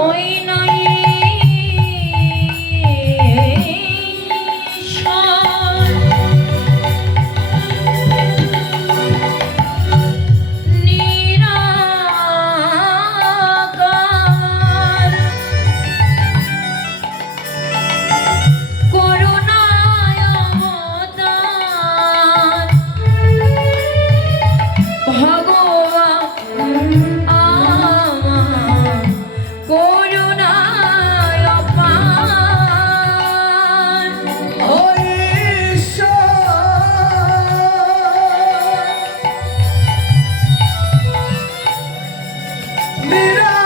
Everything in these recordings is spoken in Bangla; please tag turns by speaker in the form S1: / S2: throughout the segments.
S1: ওই নয় হরি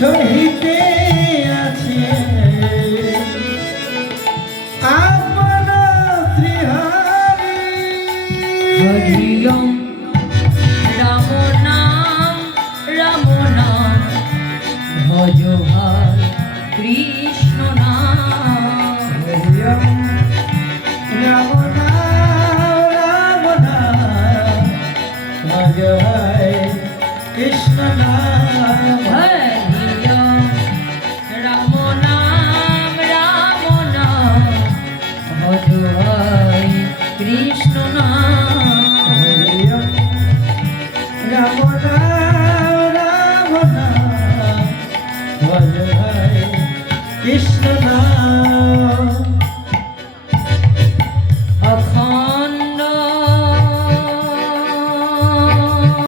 S1: সহিতে আছে। আপন শ্রীহরি। হরিলম রাম নাম রাম নাম ভজ ভাই কৃষ্ণ নাম
S2: রাম নাম
S1: রাম নাম
S2: ভজ ভাই কৃষ্ণ নাম
S1: হরে Krishna